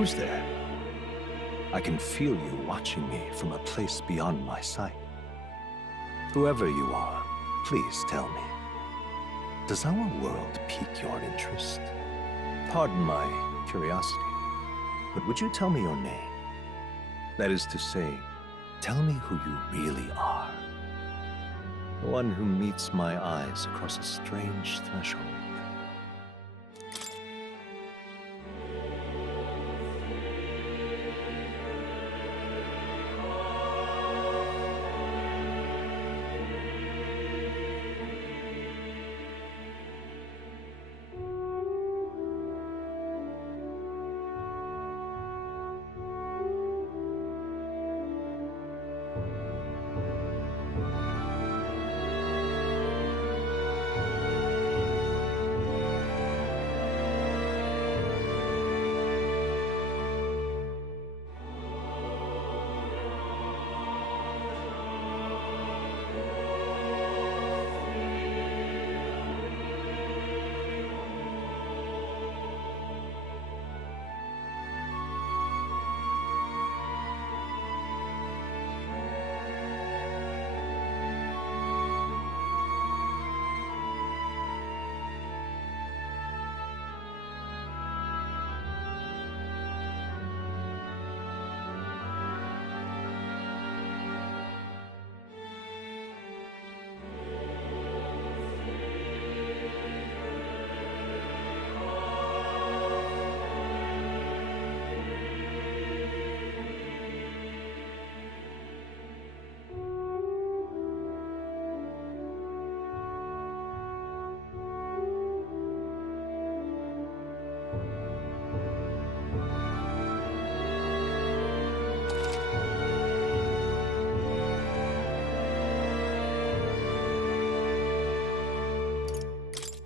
Who's there? I can feel you watching me from a place beyond my sight. Whoever you are, please tell me. Does our world pique your interest? Pardon my curiosity, but would you tell me your name? That is to say, tell me who you really are. The one who meets my eyes across a strange threshold.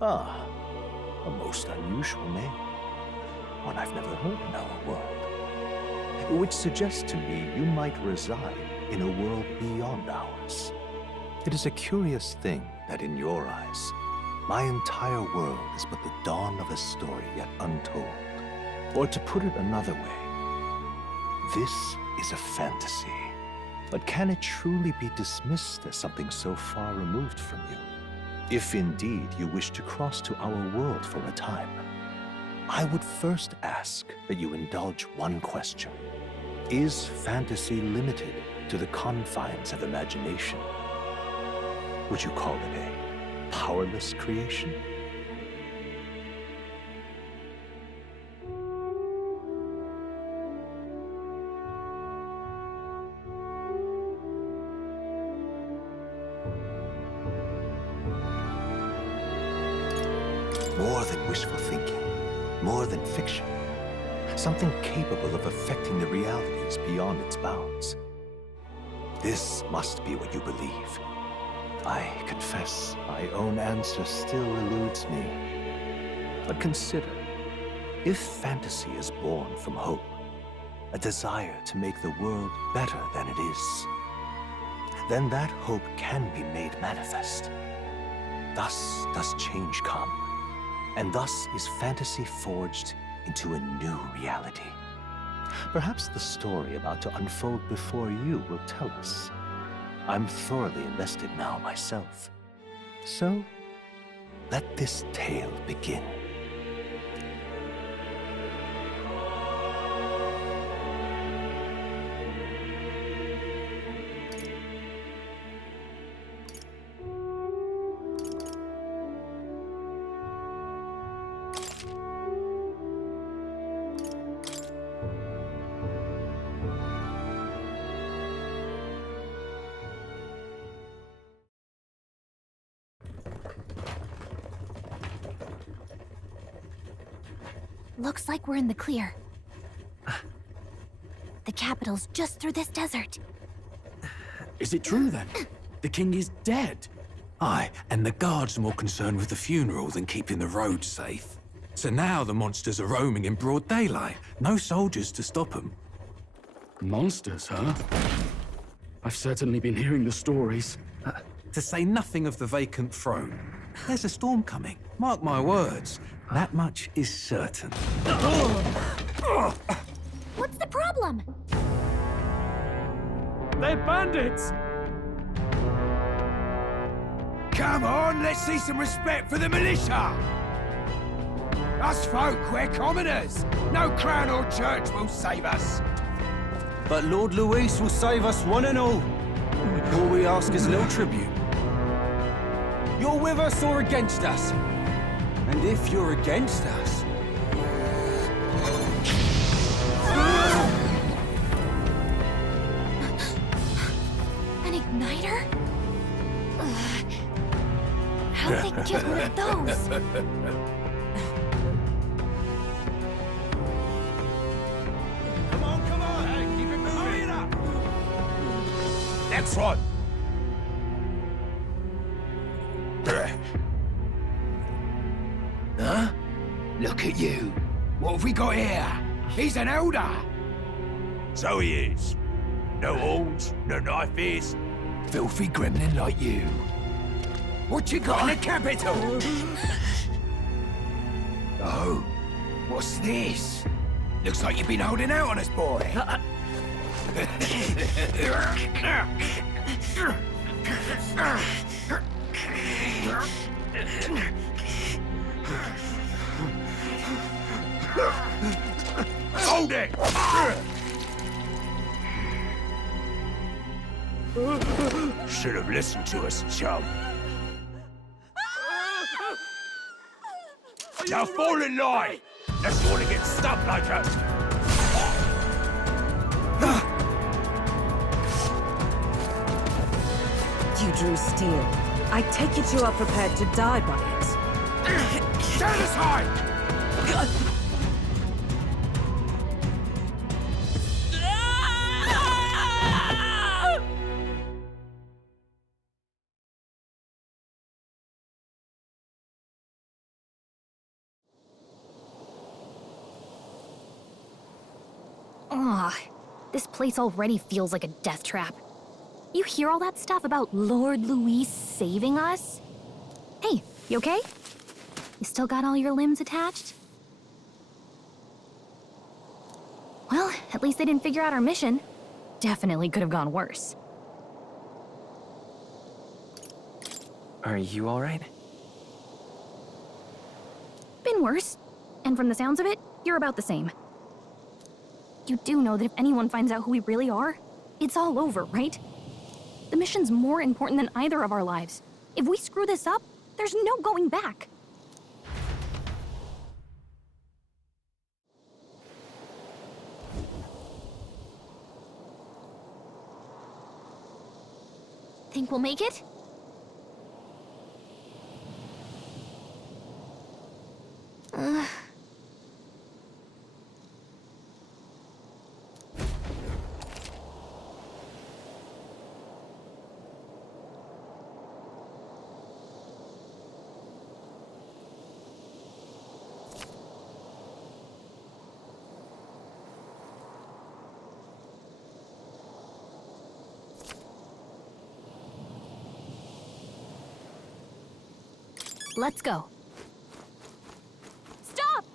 Ah, a most unusual name. One I've never heard in our world. Which suggests to me you might reside in a world beyond ours. It is a curious thing that in your eyes, my entire world is but the dawn of a story yet untold. Or to put it another way, this is a fantasy. But can it truly be dismissed as something so far removed from you? If indeed you wish to cross to our world for a time, I would first ask that you indulge one question. Is fantasy limited to the confines of imagination? Would you call it a powerless creation? More than wishful thinking, more than fiction. Something capable of affecting the realities beyond its bounds. This must be what you believe. I confess, my own answer still eludes me. But consider, if fantasy is born from hope, a desire to make the world better than it is, then that hope can be made manifest. Thus does change come. And thus is fantasy forged into a new reality. Perhaps the story about to unfold before you will tell us. I'm thoroughly invested now myself. So, let this tale begin. Looks like we're in the clear. The capital's just through this desert. Is it true then? The king is dead? Aye, and the guards are more concerned with the funeral than keeping the roads safe. So now the monsters are roaming in broad daylight. No soldiers to stop them. Monsters, huh? I've certainly been hearing the stories. To say nothing of the vacant throne. There's a storm coming. Mark my words. That much is certain. them! They're bandits! Come on, let's see some respect for the militia! Us folk, we're commoners. No crown or church will save us. But Lord Luis will save us one and all. All we ask is a little tribute. You're with us or against us? And if you're against us... An igniter? Ugh. How'd they get one of those? Come on! Hey, keep it moving! Hurry it up! Next one! Huh? Look at you! What have we got here? He's an elder! So he is. No horns, no knife is. Filthy gremlin like you. What you got in the capital? Oh, what's this? Looks like you've been holding out on us, boy. Hold it! Should have listened to us, chum. Now fall in line! Unless you want to get stuck like us. You drew steel. I take it you are prepared to die by it. Stand aside! Ugh, this place already feels like a death trap. You hear all that stuff about Lord Luis saving us? Hey, you okay? You still got all your limbs attached? Well, at least they didn't figure out our mission. Definitely could have gone worse. Are you alright? Been worse. And from the sounds of it, you're about the same. You do know that if anyone finds out who we really are, it's all over, right? The mission's more important than either of our lives. If we screw this up, there's no going back. Think we'll make it? Let's go. Stop!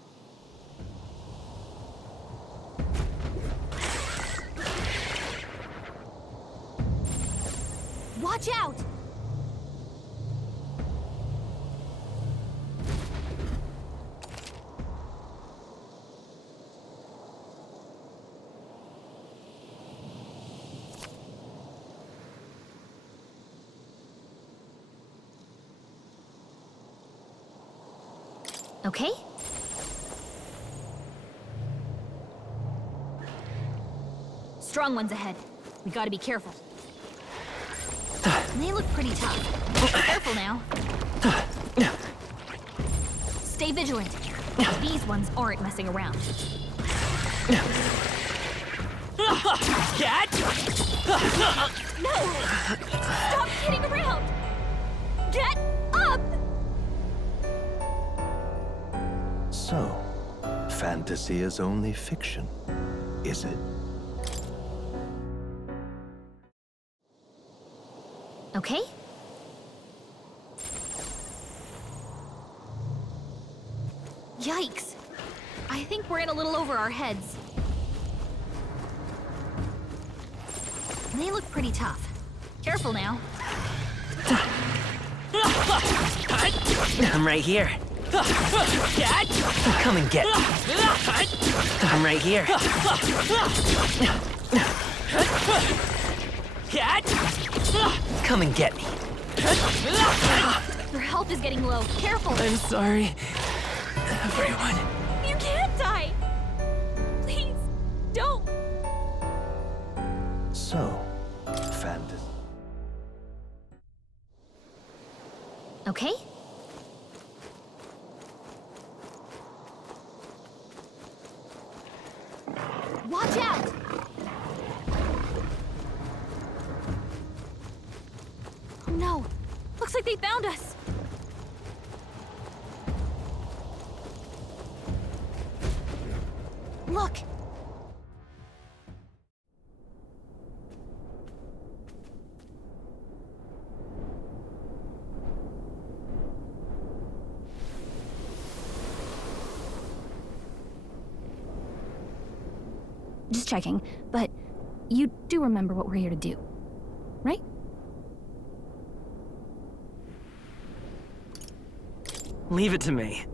Watch out! Okay? Strong ones ahead. We gotta be careful. They look pretty tough. Careful now. Stay vigilant. These ones aren't messing around. Cat! No! Stop kidding around! Get up! So, fantasy is only fiction, is it? Okay? Yikes! I think we're in a little over our heads. They look pretty tough. Careful now. I'm right here. Come and get me. I'm right here. Come and get me. Your health is getting low. Careful. I'm sorry, everyone. You can't die. Please, don't. So, fantasy. Okay. Watch out! Oh no! Looks like they found us! Look! Just checking, but you do remember what we're here to do, right? Leave it to me.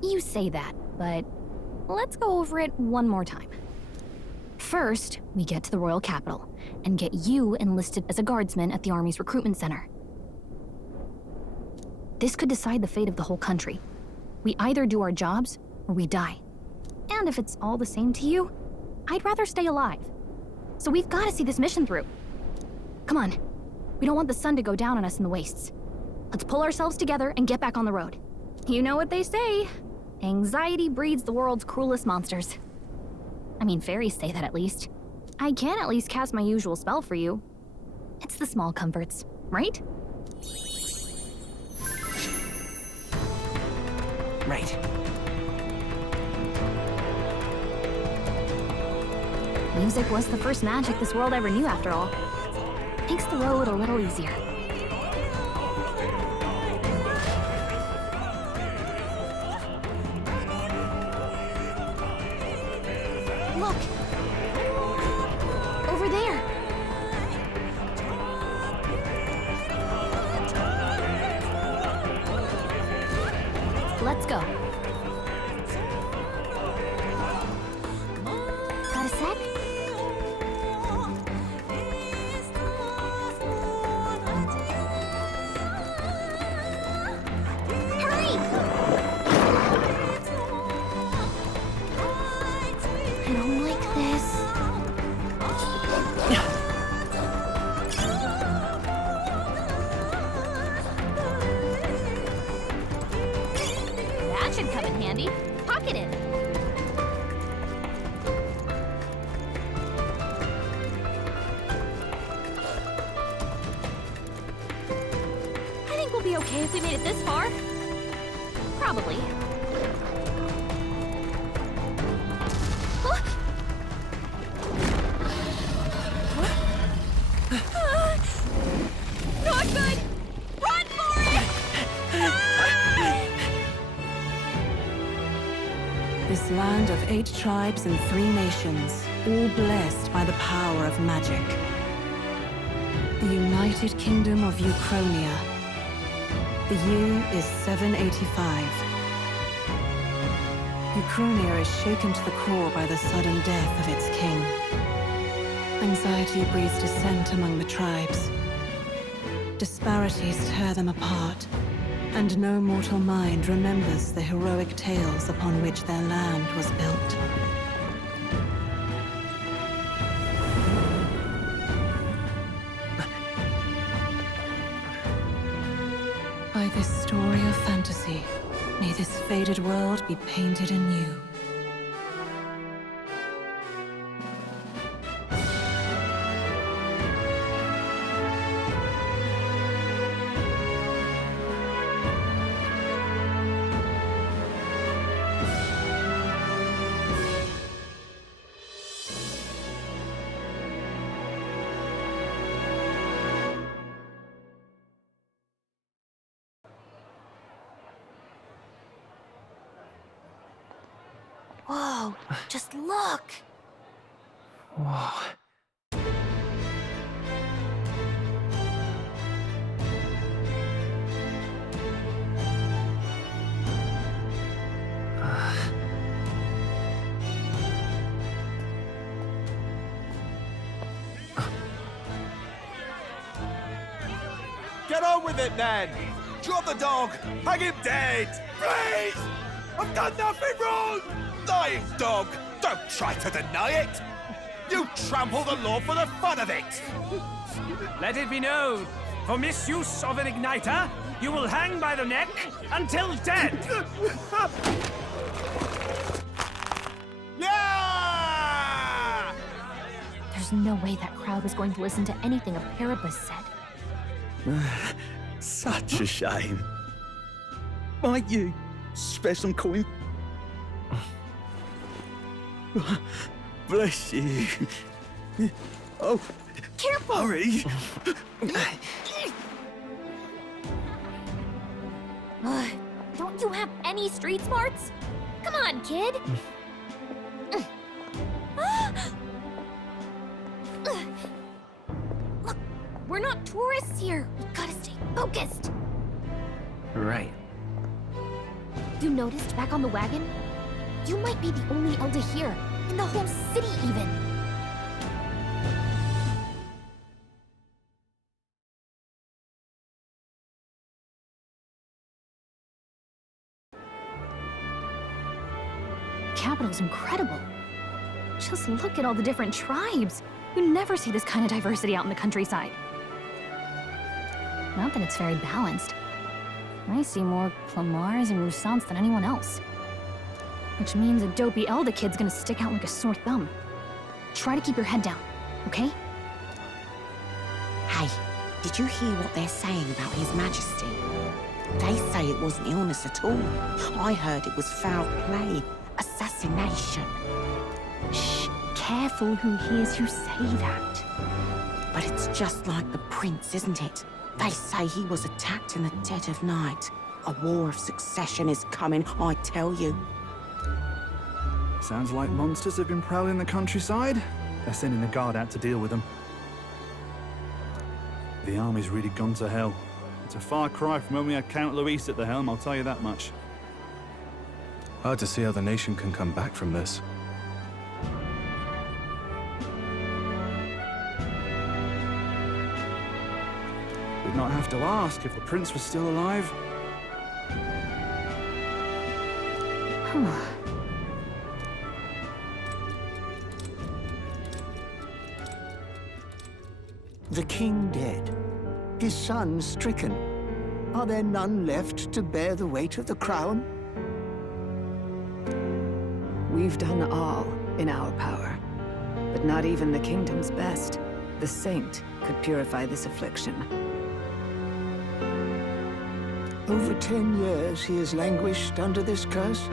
You say that, but let's go over it one more time. First, we get to the royal capital and get you enlisted as a guardsman at the army's recruitment center. This could decide the fate of the whole country. We either do our jobs or we die. And if it's all the same to you, I'd rather stay alive. So we've got to see this mission through. Come on. We don't want the sun to go down on us in the wastes. Let's pull ourselves together and get back on the road. You know what they say. Anxiety breeds the world's cruelest monsters. I mean, fairies say that at least. I can at least cast my usual spell for you. It's the small comforts, right? Right. Music was the first magic this world ever knew, after all. Makes the road a little easier. Look! Over there! Let's go. Got a sec? Hurry! I don't like this. That should come in handy. Pocket it. I think we'll be okay if we made it this far. Probably. Look! Not good! Run for it! This land of 8 tribes and 3 nations, all blessed by the power of magic. The United Kingdom of Uchronia. The year is 785. Uchronia is shaken to the core by the sudden death of its king. Anxiety breeds dissent among the tribes. Disparities tear them apart, and no mortal mind remembers the heroic tales upon which their land was built. By this story of fantasy, may this faded world be painted anew. Whoa, just look! Whoa. Get on with it, then! Drop the dog! Hang him dead! Please! I've done nothing wrong! Lying dog! Don't try to deny it! You trample the law for the fun of it! Let it be known, for misuse of an igniter, you will hang by the neck until dead! Yeah! There's no way that crowd was going to listen to anything a Paribus said. Such a shame. Might you spare some coin? Bless you. Oh, Careful! hurry. Don't you have any street smarts? Come on, kid! Look, we're not tourists here. We gotta stay focused. Right. You noticed back on the wagon? You might be the only Elder here, in the whole city even. Capital's incredible. Just look at all the different tribes. You never see this kind of diversity out in the countryside. Not that it's very balanced. I see more Clamars and Roussants than anyone else. Which means a dopey Elder kid's gonna stick out like a sore thumb. Try to keep your head down, okay? Hey, did you hear what they're saying about His Majesty? They say it wasn't illness at all. I heard it was foul play, assassination. Shh, careful who hears you say that. But it's just like the prince, isn't it? They say he was attacked in the dead of night. A war of succession is coming, I tell you. Sounds like monsters have been prowling the countryside. They're sending a guard out to deal with them. The army's really gone to hell. It's a far cry from when we had Count Luis at the helm, I'll tell you that much. Hard to see how the nation can come back from this. We'd not have to ask if the prince was still alive. The king dead, his son stricken. Are there none left to bear the weight of the crown? We've done all in our power, but not even the kingdom's best, the saint, could purify this affliction. Over 10 years he has languished under this curse.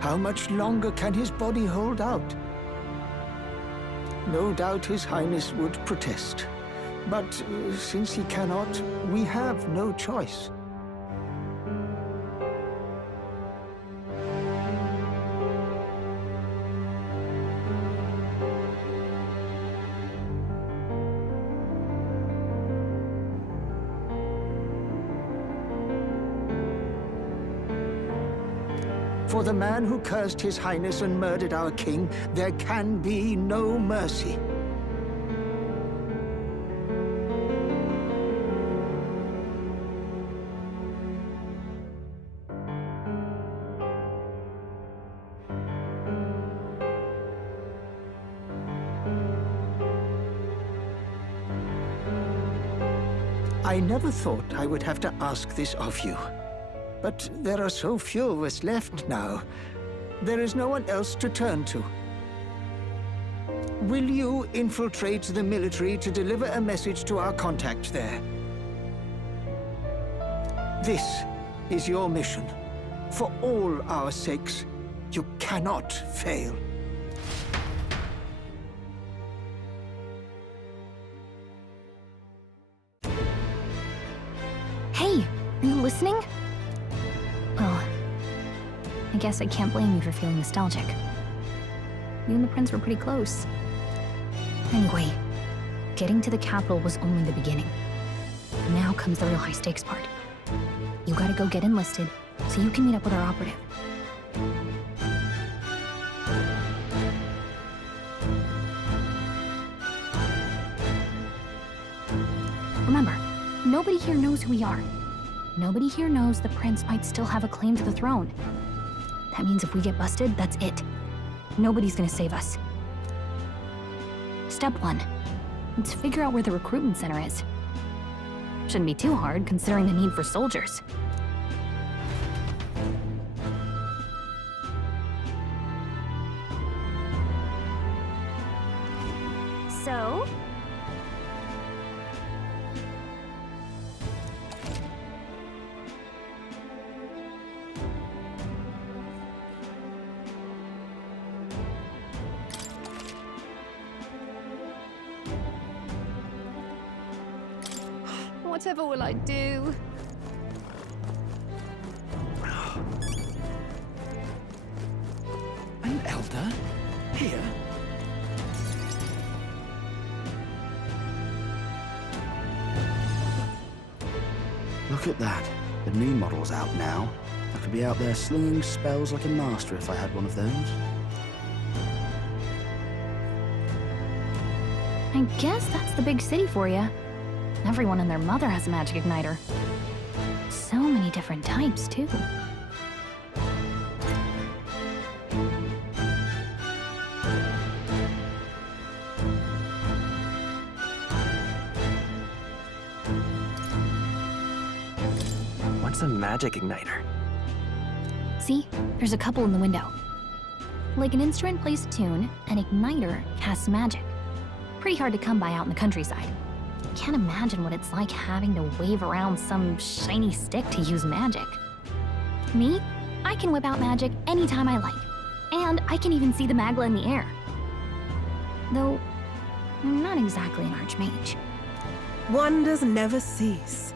How much longer can his body hold out? No doubt His Highness would protest. But since he cannot, we have no choice. For the man who cursed His Highness and murdered our king, there can be no mercy. I never thought I would have to ask this of you. But there are so few of us left now. There is no one else to turn to. Will you infiltrate the military to deliver a message to our contact there? This is your mission. For all our sakes, you cannot fail. Hey, are you listening? Well, I guess I can't blame you for feeling nostalgic. You and the prince were pretty close. Anyway, getting to the capital was only the beginning. Now comes the real high-stakes part. You gotta go get enlisted, so you can meet up with our operative. Remember, no Nobody here knows who we are. Nobody here knows the prince might still have a claim to the throne. That means if we get busted, that's it. Nobody's gonna save us. Step 1. Let's figure out where the recruitment center is. Shouldn't be too hard, considering the need for soldiers. So? Whatever will I do? An elder? Here? Look at that. The new model's out now. I could be out there slinging spells like a master if I had one of those. I guess that's the big city for you. Everyone and their mother has a magic igniter. So many different types, too. What's a magic igniter? See? There's a couple in the window. Like an instrument plays a tune, an igniter casts magic. Pretty hard to come by out in the countryside. Can't imagine what it's like having to wave around some shiny stick to use magic. Me? I can whip out magic anytime I like. And I can even see the magla in the air. Though, I'm not exactly an archmage. Wonders never cease.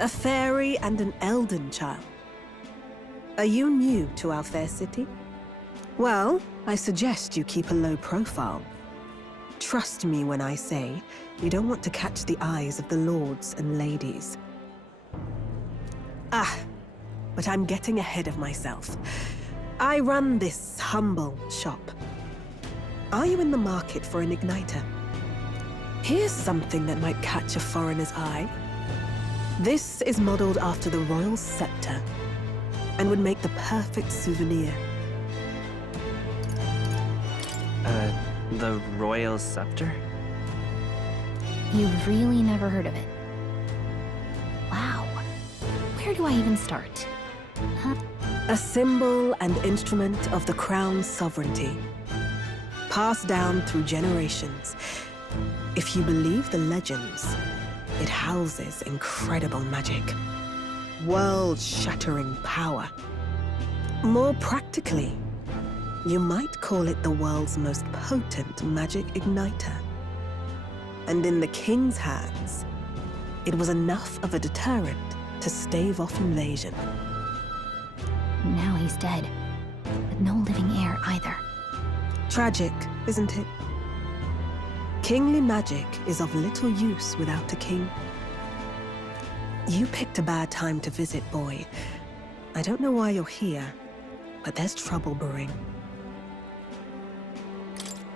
A fairy and an elden child. Are you new to our fair city? Well, I suggest you keep a low profile. Trust me when I say, you don't want to catch the eyes of the lords and ladies. But I'm getting ahead of myself. I run this humble shop. Are you in the market for an igniter? Here's something that might catch a foreigner's eye. This is modeled after the royal scepter and would make the perfect souvenir. The royal scepter? You've really never heard of it. Wow. Where do I even start? A symbol and instrument of the crown's sovereignty. Passed down through generations. If you believe the legends, it houses incredible magic. World-shattering power. More practically, you might call it the world's most potent magic igniter. And in the king's hands, it was enough of a deterrent to stave off invasion. Now he's dead, with no living heir either. Tragic, isn't it? Kingly magic is of little use without a king. You picked a bad time to visit, boy. I don't know why you're here, but there's trouble brewing.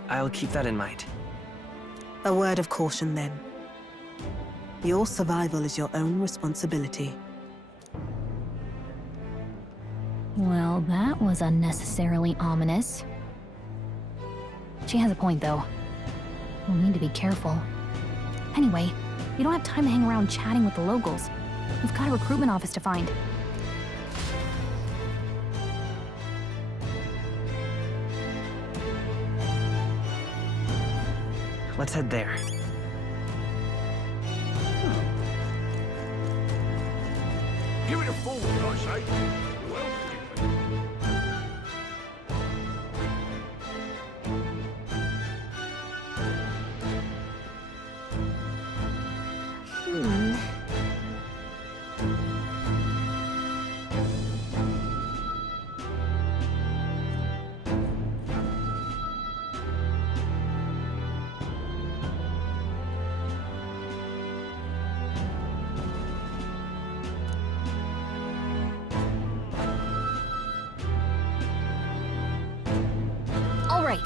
I'll keep that in mind. A word of caution, then. Your survival is your own responsibility. Well, that was unnecessarily ominous. She has a point, though. We'll need to be careful. Anyway, we don't have time to hang around chatting with the locals. We've got a recruitment office to find. Let's head there. Give it a forward, I say. Well, All right.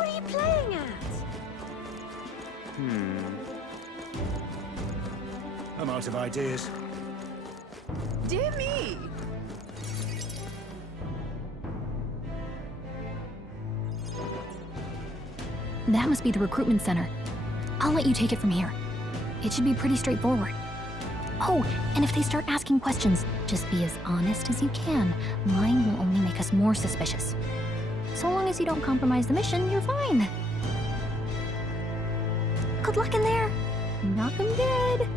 What are you playing at? I'm out of ideas. Dear me! That must be the recruitment center. I'll let you take it from here. It should be pretty straightforward. Oh, and if they start asking questions, just be as honest as you can. Lying will only make us more suspicious. So long as you don't compromise the mission, you're fine. Good luck in there. Knock 'em dead.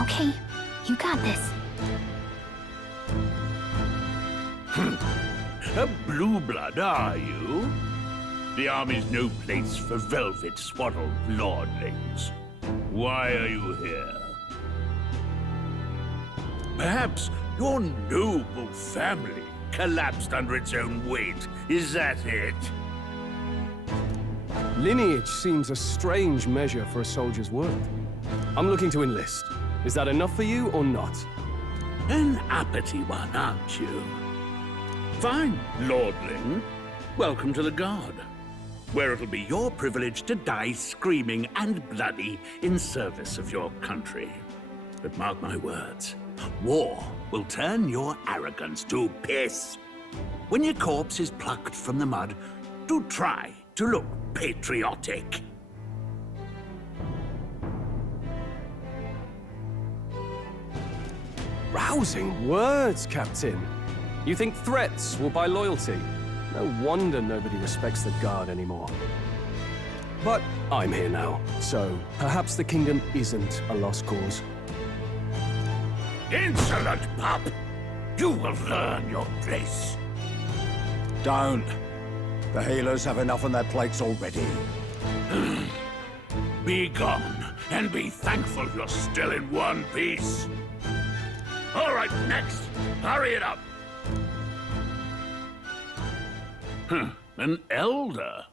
Okay, you got this. A blue blood, are you? The army's no place for velvet-swaddled lordlings. Why are you here? Perhaps your noble family collapsed under its own weight. Is that it? Lineage seems a strange measure for a soldier's worth. I'm looking to enlist. Is that enough for you or not? An uppity one, aren't you? Fine, lordling. Welcome to the Guard, where it'll be your privilege to die screaming and bloody in service of your country. But mark my words, war will turn your arrogance to piss. When your corpse is plucked from the mud, do try to look patriotic. Rousing words, Captain. You think threats will buy loyalty? No wonder nobody respects the Guard anymore. But I'm here now, so perhaps the kingdom isn't a lost cause. Insolent pup! You will learn your place. Don't. The healers have enough on their plates already. Be gone, and be thankful you're still in one piece. All right, next. Hurry it up. An elder?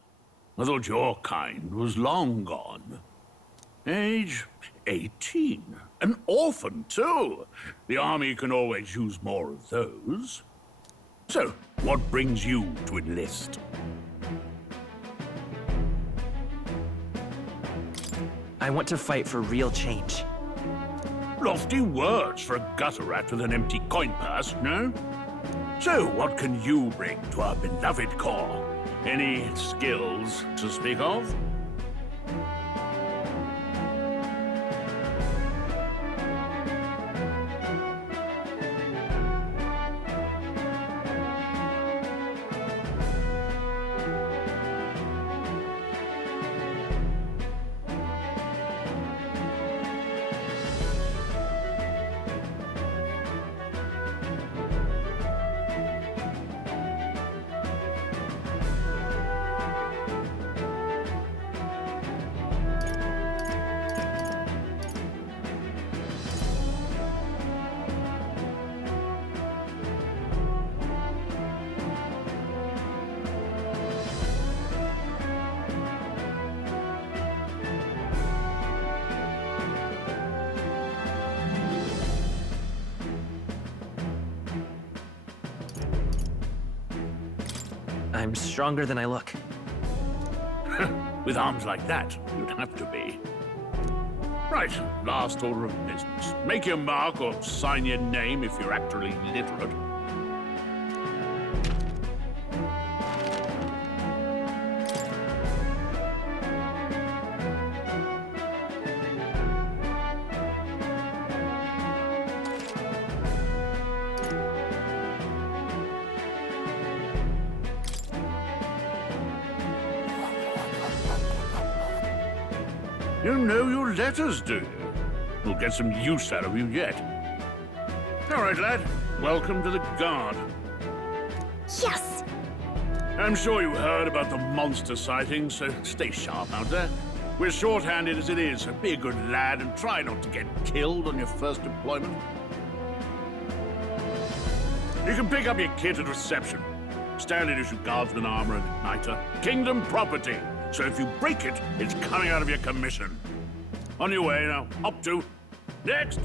I thought your kind was long gone. Age 18. An orphan, too. The army can always use more of those. So, what brings you to enlist? I want to fight for real change. Lofty words for a gutter rat with an empty coin purse, no? So, what can you bring to our beloved corps? Any skills to speak of? I'm stronger than I look. With arms like that, you'd have to be. Right, last order of business. Make your mark or sign your name if you're actually literate. You know your letters, do you? We'll get some use out of you yet. All right, lad. Welcome to the Guard. Yes! I'm sure you heard about the monster sightings, so stay sharp out there. We're short-handed as it is, so be a good lad and try not to get killed on your first deployment. You can pick up your kit at reception. Standard issue guardsman armor and igniter. Kingdom property. So if you break it, it's coming out of your commission. On your way now. Up to. Next.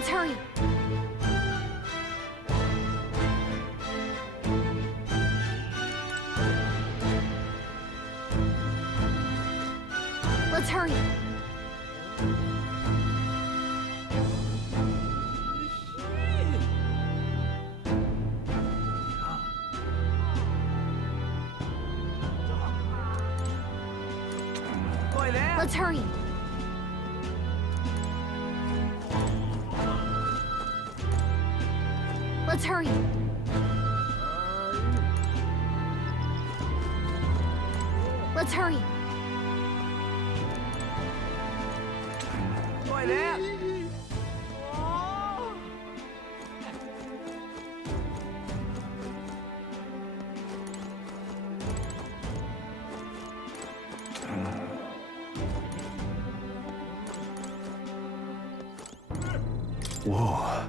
Let's hurry. Let's hurry. Let's hurry. Let's hurry. Let's hurry. Boy there! Whoa.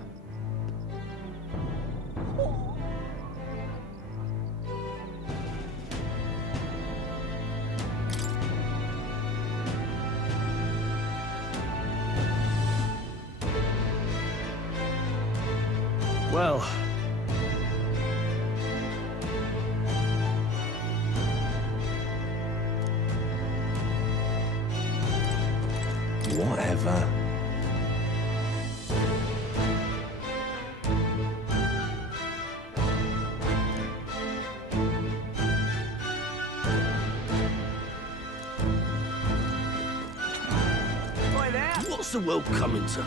Well, Whatever. What's the world coming to?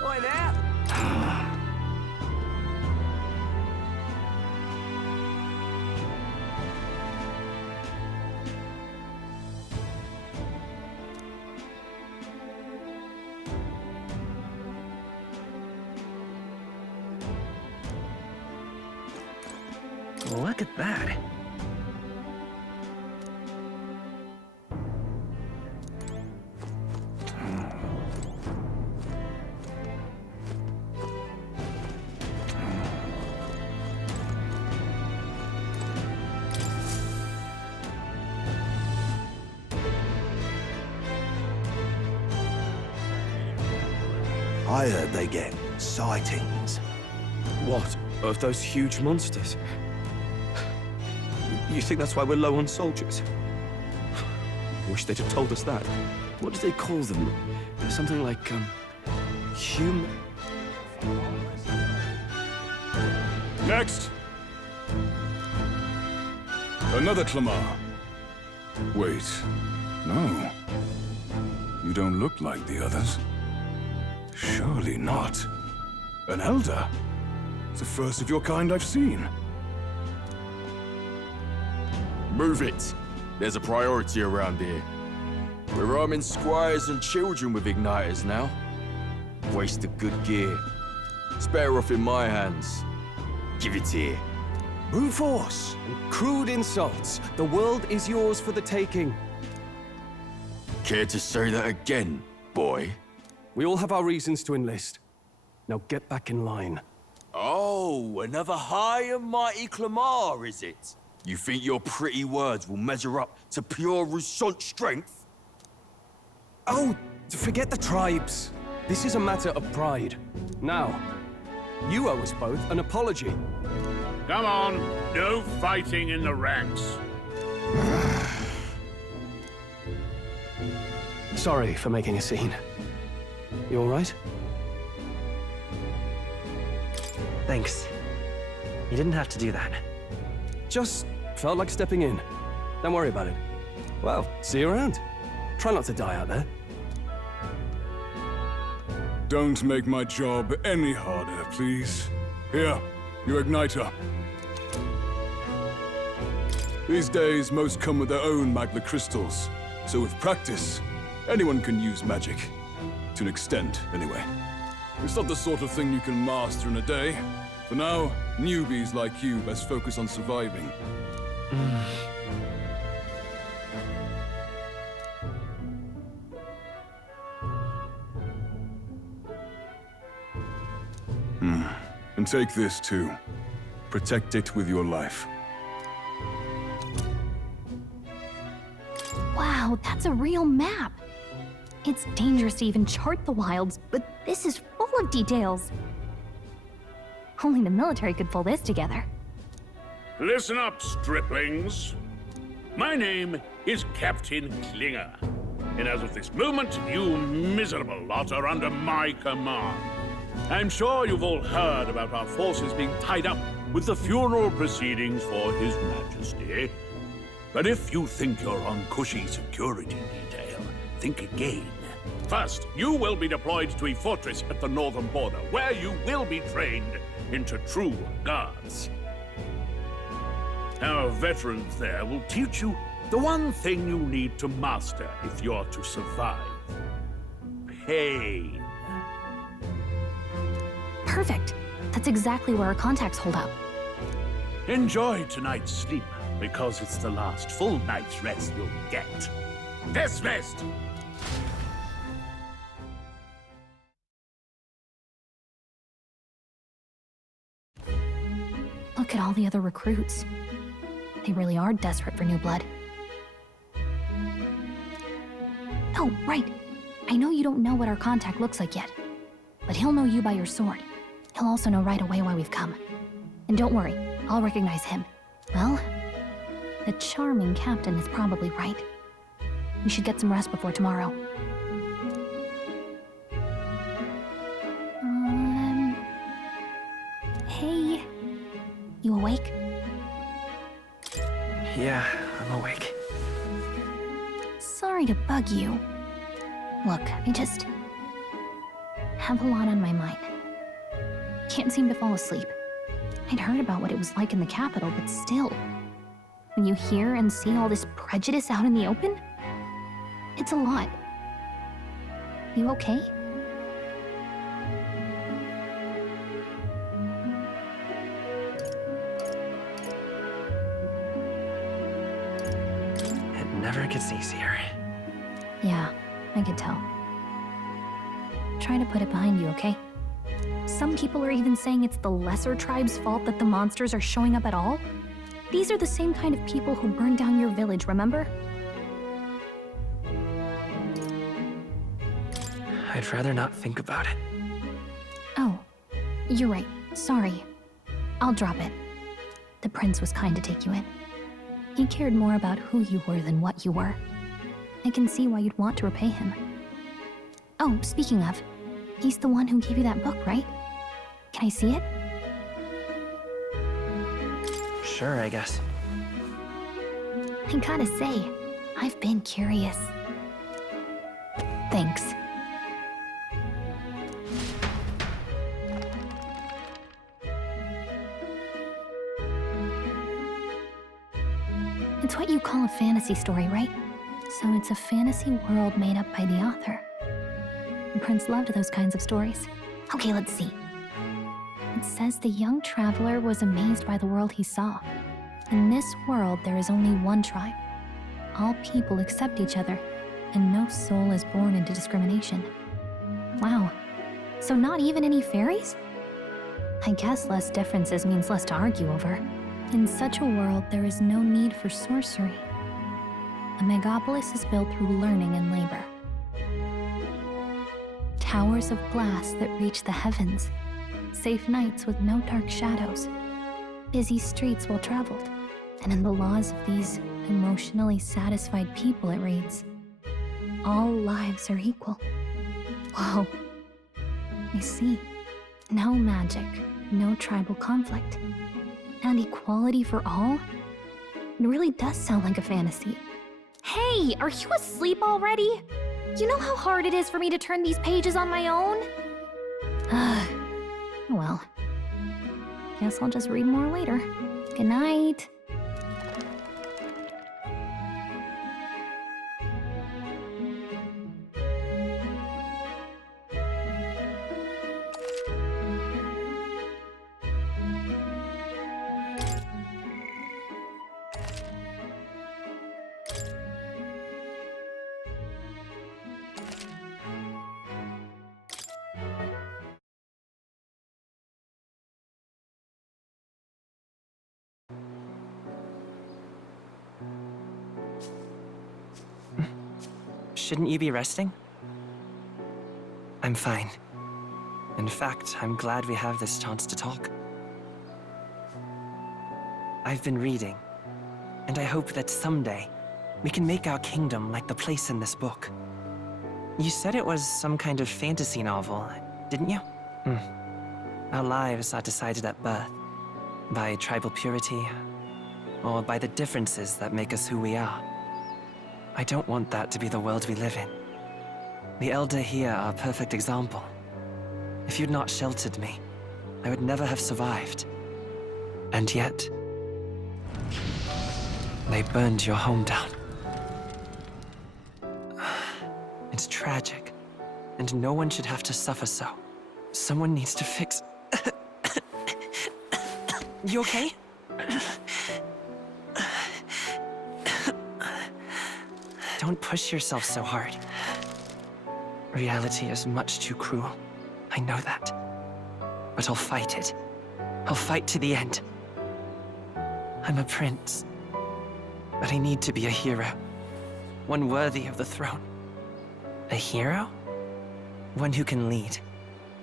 Boy there! Look at that. I heard they get sightings. what? Of those huge monsters? You think that's why we're low on soldiers? Wish they'd have told us that. What do they call them? Something like, human... Next! Another Clamar. Wait, no. You don't look like the others. Surely not. An elder? It's the first of your kind I've seen. Move it. There's a priority around here. We're arming squires and children with igniters now. Waste of good gear. It's better off in my hands. Give it here. Brute force and crude insults. The world is yours for the taking. Care to say that again, boy? We all have our reasons to enlist. Now get back in line. Oh, another high and mighty Clamar, is it? You think your pretty words will measure up to pure Roussant strength? Oh, forget the tribes. This is a matter of pride. Now, you owe us both an apology. Come on, no fighting in the ranks. Sorry for making a scene. You all right? Thanks. You didn't have to do that. Just felt like stepping in. Don't worry about it. Well, see you around. Try not to die out there. Don't make my job any harder, please. Here, your igniter. These days, most come with their own magna crystals. So with practice, anyone can use magic. To an extent, anyway. It's not the sort of thing you can master in a day. For now, newbies like you best focus on surviving. Take this too. Protect it with your life. Wow, that's a real map. It's dangerous to even chart the wilds, but this is full of details. Only the military could pull this together. Listen up, striplings. My name is Captain Klinger, and as of this moment, you miserable lot are under my command. I'm sure you've all heard about our forces being tied up with the funeral proceedings for His Majesty. But if you think you're on cushy security detail, think again. First, you will be deployed to a fortress at the northern border, where you will be trained into true guards. Our veterans there will teach you the one thing you need to master if you're to survive. Pain. Perfect. That's exactly where our contacts hold up. Enjoy tonight's sleep, because it's the last full night's rest you'll get. Dismissed! Look at all the other recruits. They really are desperate for new blood. Oh, right. I know you don't know what our contact looks like yet, but he'll know you by your sword. He'll also know right away why we've come. And don't worry, I'll recognize him. Well, the charming captain is probably right. We should get some rest before tomorrow. Hey, you awake? Yeah, I'm awake. Sorry to bug you. Look, I just have a lot on my mind. Can't seem to fall asleep. I'd heard about what it was like in the capital, but still. When you hear and see all this prejudice out in the open, it's a lot. You okay? It never gets easier. Yeah, I could tell. Try to put it behind you, okay? Some people are even saying it's the lesser tribe's fault that the monsters are showing up at all. These are the same kind of people who burned down your village, remember? I'd rather not think about it. Oh, you're right. Sorry. I'll drop it. The prince was kind to take you in. He cared more about who you were than what you were. I can see why you'd want to repay him. Oh, speaking of, he's the one who gave you that book, right? Can I see it? Sure, I guess. I gotta say, I've been curious. Thanks. It's what you call a fantasy story, right? So it's a fantasy world made up by the author. The prince loved those kinds of stories. Okay, let's see. It says the young traveler was amazed by the world he saw. In this world, there is only one tribe. All people accept each other, and no soul is born into discrimination. Wow. So not even any fairies? I guess less differences means less to argue over. In such a world, there is no need for sorcery. The megapolis is built through learning and labor. Towers of glass that reach the heavens. Safe nights with no dark shadows. Busy streets well traveled. And in the laws of these emotionally satisfied people, it reads, all lives are equal. Whoa. I see. No magic, no tribal conflict. And equality for all? It really does sound like a fantasy. Hey, are you asleep already? You know how hard it is for me to turn these pages on my own? Well, guess I'll just read more later. Good night. Shouldn't you be resting? I'm fine. In fact, I'm glad we have this chance to talk. I've been reading, and I hope that someday we can make our kingdom like the place in this book. You said it was some kind of fantasy novel, didn't you? Our lives are decided at birth, by tribal purity, or by the differences that make us who we are. I don't want that to be the world we live in. The Elder here are a perfect example. If you'd not sheltered me, I would never have survived. And yet, they burned your home down. It's tragic, and no one should have to suffer so. Someone needs to fix... You okay? Don't push yourself so hard. Reality is much too cruel. I know that. But I'll fight it. I'll fight to the end. I'm a prince. But I need to be a hero. One worthy of the throne. A hero? One who can lead.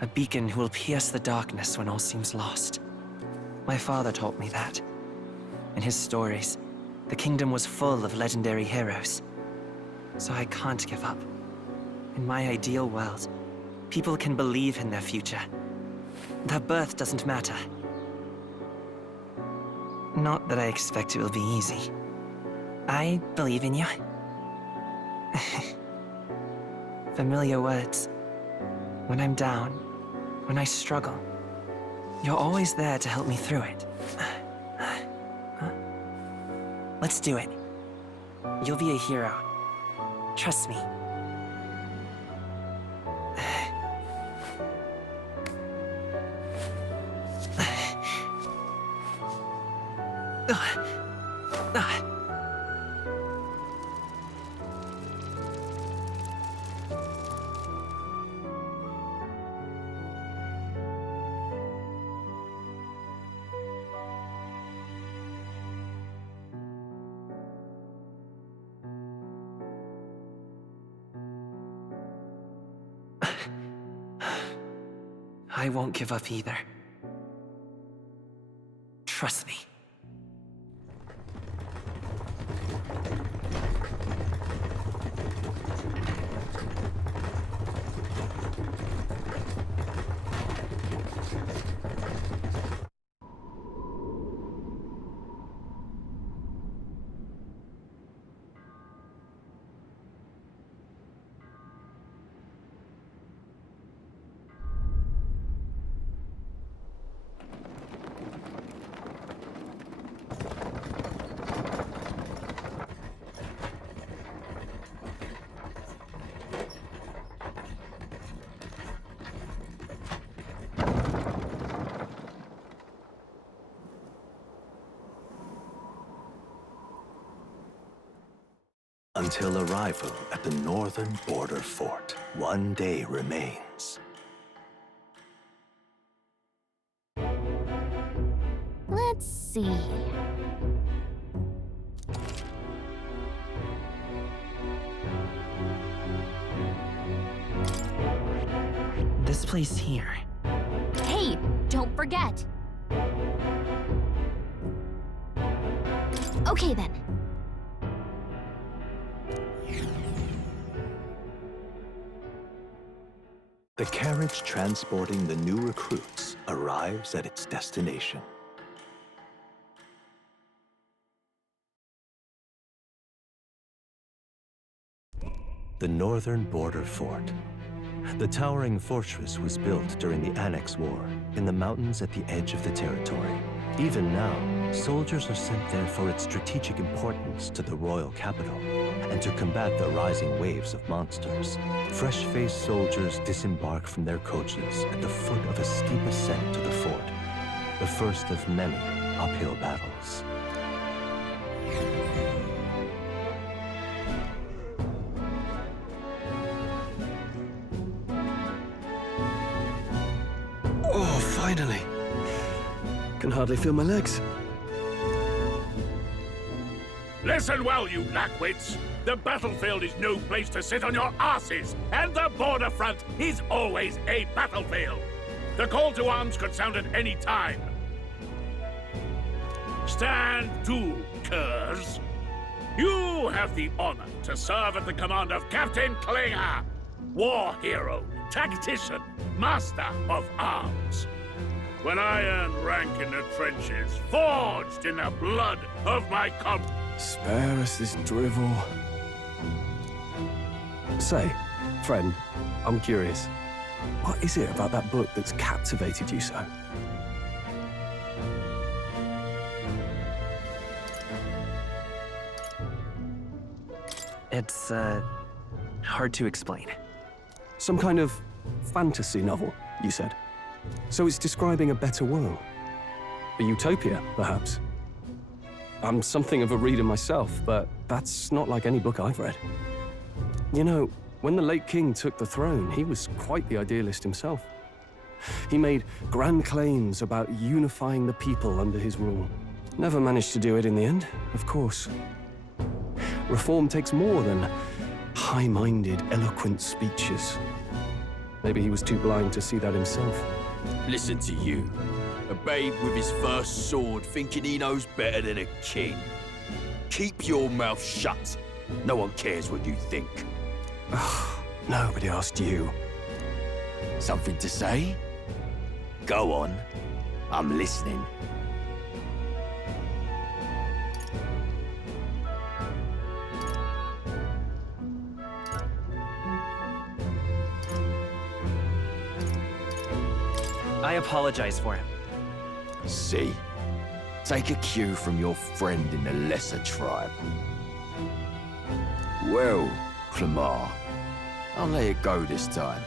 A beacon who will pierce the darkness when all seems lost. My father taught me that. In his stories, the kingdom was full of legendary heroes. So I can't give up. In my ideal world, people can believe in their future. Their birth doesn't matter. Not that I expect it will be easy. I believe in you. Familiar words. When I'm down, when I struggle, you're always there to help me through it. Let's do it. You'll be a hero. Trust me. I won't give up either. Trust me. Until arrival at the northern border fort, one day remains. Let's see. This place here. Hey, don't forget. Okay then. The carriage transporting the new recruits arrives at its destination. The northern border fort. The towering fortress was built during the Annex War in the mountains at the edge of the territory. Even now, soldiers are sent there for its strategic importance to the royal capital and to combat the rising waves of monsters. Fresh-faced soldiers disembark from their coaches at the foot of a steep ascent to the fort, the first of many uphill battles. Oh, finally. Can hardly feel my legs. Listen well, you lackwits. The battlefield is no place to sit on your asses, and the border front is always a battlefield. The call to arms could sound at any time. Stand to, curs. You have the honor to serve at the command of Captain Klinger, war hero, tactician, master of arms. When I earned rank in the trenches, forged in the blood of my Spare us this drivel. Say, friend, I'm curious. What is it about that book that's captivated you so? It's, hard to explain. Some kind of fantasy novel, you said. So it's describing a better world. A utopia, perhaps. I'm something of a reader myself, but that's not like any book I've read. You know, when the late king took the throne, he was quite the idealist himself. He made grand claims about unifying the people under his rule. Never managed to do it in the end, of course. Reform takes more than high-minded, eloquent speeches. Maybe he was too blind to see that himself. Listen to you. A babe with his first sword thinking he knows better than a king. Keep your mouth shut. No one cares what you think. Nobody asked you. Something to say? Go on. I'm listening. I apologize for him. See? Take a cue from your friend in the lesser tribe. Well, Clemar, I'll let it go this time.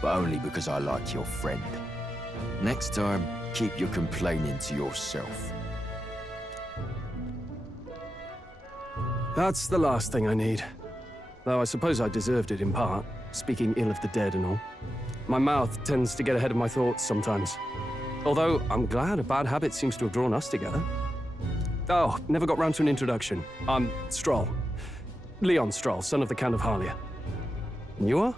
But only because I like your friend. Next time, keep your complaining to yourself. That's the last thing I need. Though I suppose I deserved it in part, speaking ill of the dead and all. My mouth tends to get ahead of my thoughts sometimes. Although, I'm glad a bad habit seems to have drawn us together. Oh, never got round to an introduction. I'm Stroll. Leon Stroll, son of the Count of Harlia. And you are?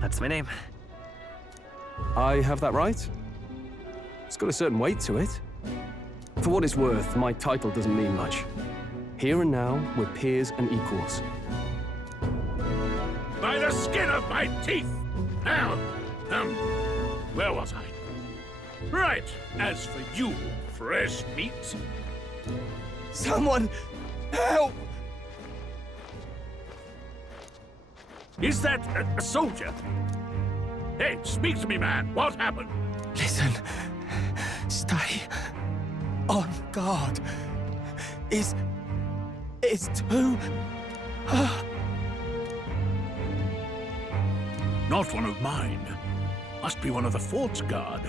That's my name. I have that right? It's got a certain weight to it. For what it's worth, my title doesn't mean much. Here and now, we're peers and equals. By the skin of my teeth! Now, where was I? Right, as for you, fresh meat... Someone, help! Is that a soldier? Hey, speak to me, man. What happened? Listen. Stay on guard. It's too... Not one of mine. Must be one of the fort's guard.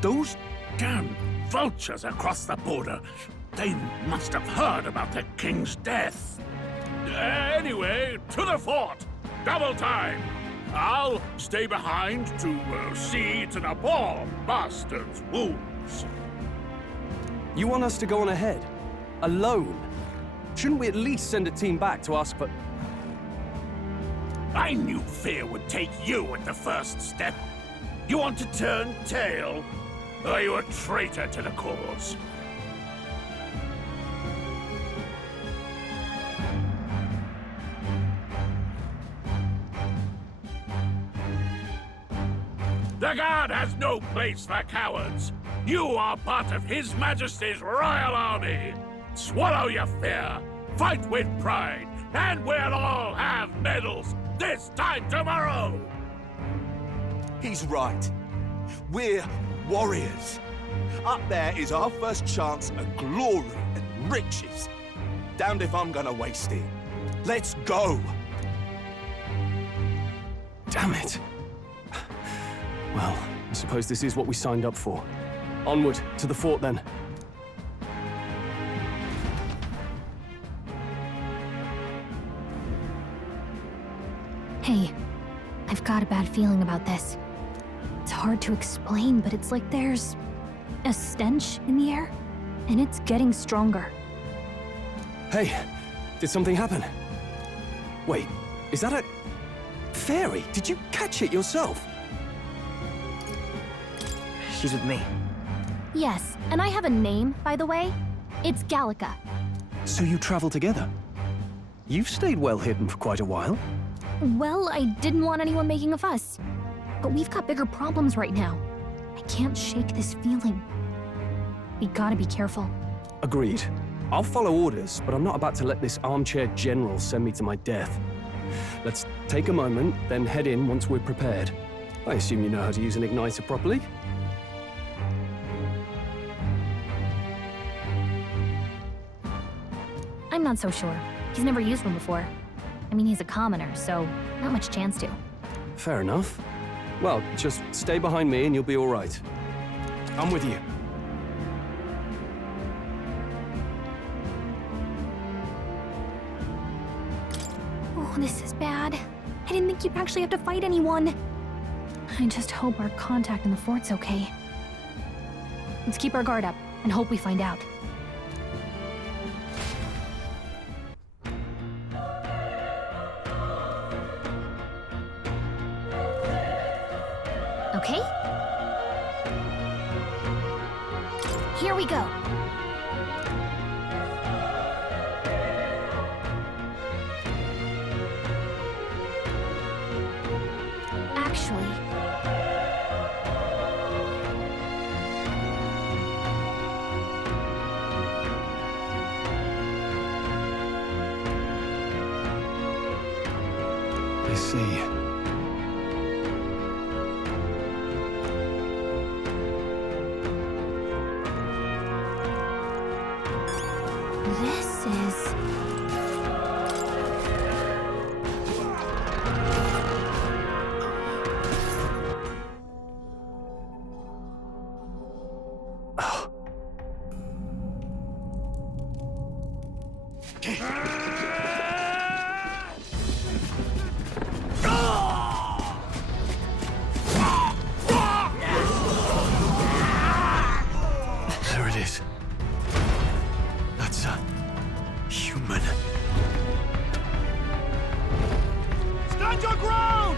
Those damn vultures across the border. They must have heard about the king's death. Anyway, to the fort. Double time. I'll stay behind to see to the poor bastard's wounds. You want us to go on ahead? Alone? Shouldn't we at least send a team back to ask for... I knew fear would take you at the first step. You want to turn tail? Are you a traitor to the cause? The Guard has no place for cowards. You are part of His Majesty's Royal Army. Swallow your fear, fight with pride, and we'll all have medals this time tomorrow! He's right. We're warriors. Up there is our first chance at glory and riches. Damned if I'm gonna waste it. Let's go! Damn it. Well, I suppose this is what we signed up for. Onward, to the fort then. Hey, I've got a bad feeling about this. It's hard to explain, but it's like there's a stench in the air. and it's getting stronger. Hey, did something happen? Wait, is that a... fairy? Did you catch it yourself? She's with me. Yes, and I have a name, by the way. It's Gallica. So you travel together? You've stayed well hidden for quite a while. Well, I didn't want anyone making a fuss. But we've got bigger problems right now. I can't shake this feeling. We gotta be careful. Agreed. I'll follow orders, but I'm not about to let this armchair general send me to my death. Let's take a moment, then head in once we're prepared. I assume you know how to use an igniter properly? I'm not so sure. He's never used one before. I mean, he's a commoner, so not much chance to. Fair enough. Well, just stay behind me and you'll be all right. I'm with you. Oh, this is bad. I didn't think you'd actually have to fight anyone. I just hope our contact in the fort's okay. Let's keep our guard up and hope we find out. Okay? Here we go. Actually... I see. This is... There it is. That's a... human. Stand your ground!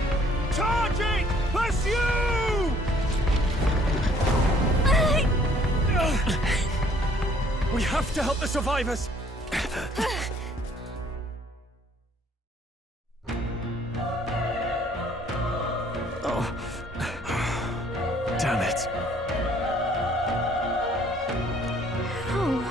Charging! Pursue! We have to help the survivors! Oh. Damn it. How?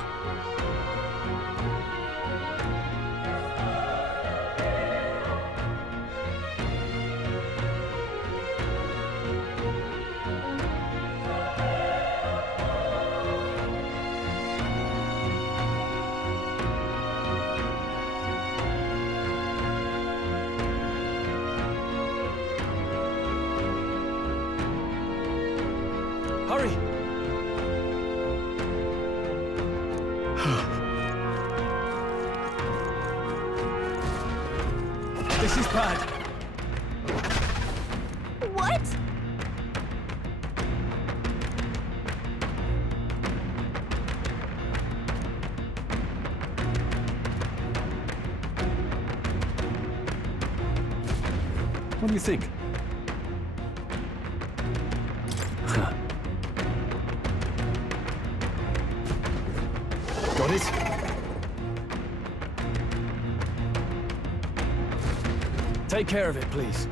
Hurry! This is bad. What? What do you think? Got it? Take care of it, please.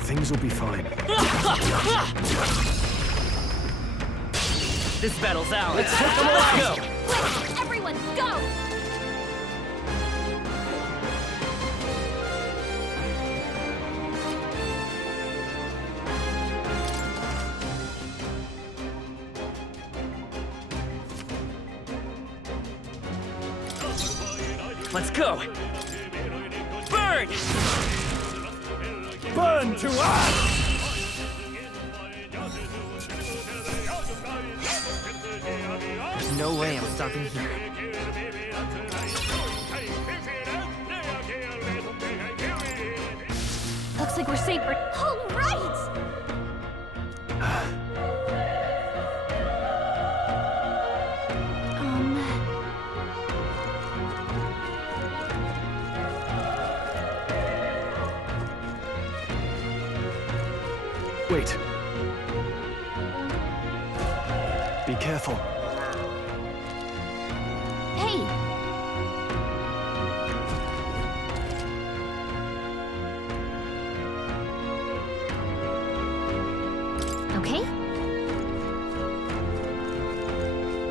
Things will be fine. This battle's ours. Let's take them all out. Go! Quick, everyone, go! Let's go! Burn! Burn to us! There's no way I'm stopping here. Looks like we're safe for... All right! Wait. Be careful. Hey! Okay?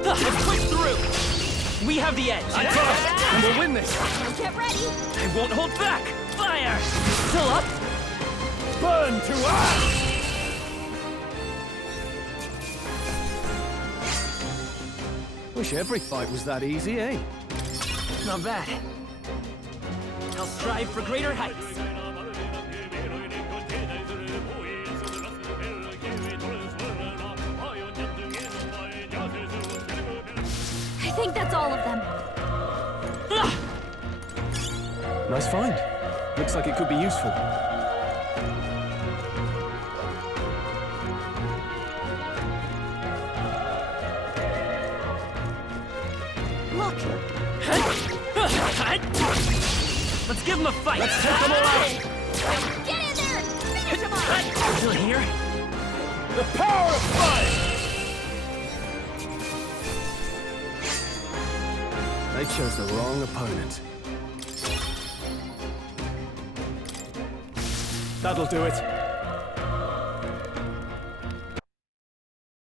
Let's push through! We have the edge! And we'll win this! Get ready! I won't hold back! Fire! Still up? Burn to us! Wish every fight was that easy, eh? Not bad. I'll strive for greater heights. I think that's all of them. Nice find. Looks like it could be useful. Look! Let's give them a fight! Let's take them all out! Get in there! Finish him off! Still here? The power of fire! They chose the wrong opponent. That'll do it.